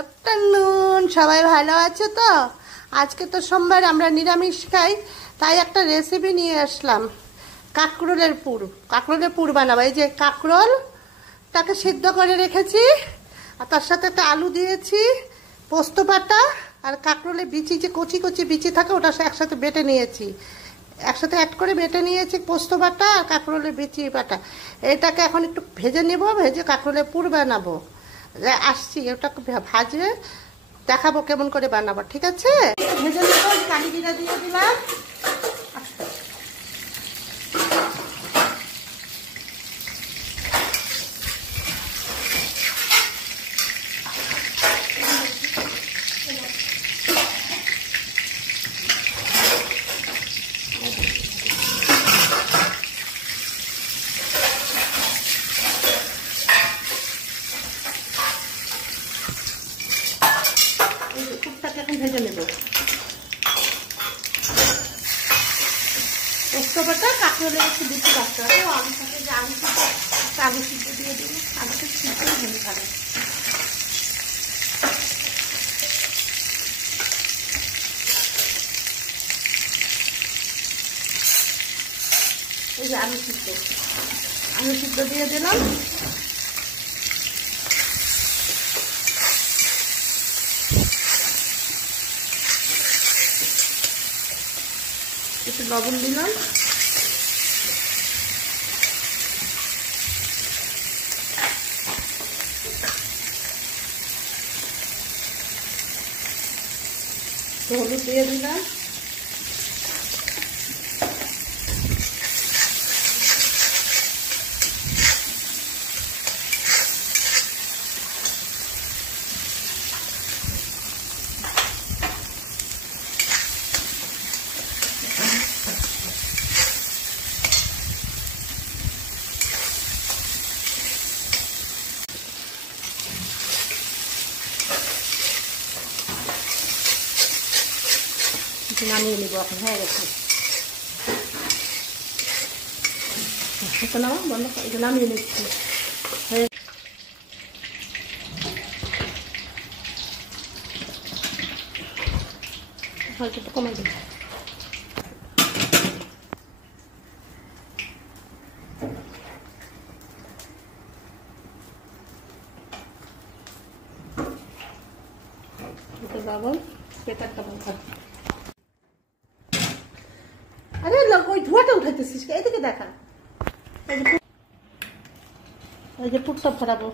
Afternoon, সবাই ভালো আছে তো? আজকে তো সোমবার, আমরা নিরামিষ খাই, তাই একটা রেসিপি নিয়ে আসলাম। কাঁকরোলের পুর বানাবো। এই যে কাঁকরোলটাকে সিদ্ধ করে রেখেছি, আর তার সাথে একটা আলু দিয়েছি, পোস্ত বাটা, আর কাঁকরোলের বিচি, যে কচি কচি বিচি থাকে, ওটা একসাথে বেটে নিয়েছি, একসাথে অ্যাড করে বেটে নিয়েছি পোস্ত বাটা আর কাঁকরোলের বিচি বাটা। এটাকে এখন একটু ভেজে নেব, ভেজে কাঁকরোলের পুর বানাবো। আসছি, ওটা ভাজে দেখাবো কেমন করে বানাবো, ঠিক আছে? ভেজে নেব, কালি জিরা দিয়ে দিলাম। কুকটাকে এখন ভেজে নেব। পোস্ত বাটা, কাঁকরোলের একটু বেশি বাটা হবে, আলুর সাথে যে আলু সিদ্ধ দিয়ে দেবো, আলুটা সিদ্ধ ভেজে খাবে। এই যে আলু সিদ্ধ দিয়ে দিলাম। একটু লবণ দিলাম, হলুদ দিয়ে দিলাম, নামিয়ে নিব। এখন হয়ে গেছে, বন্ধ, এটা নামিয়ে নিচ্ছি। হয়তো কমে দিই। বাবু পেটারটা বন্ধ। আরে ওই ধোঁয়াটা উঠাইতেছিস, এদিকে দেখা। এই যে পুরটা ভরাবো।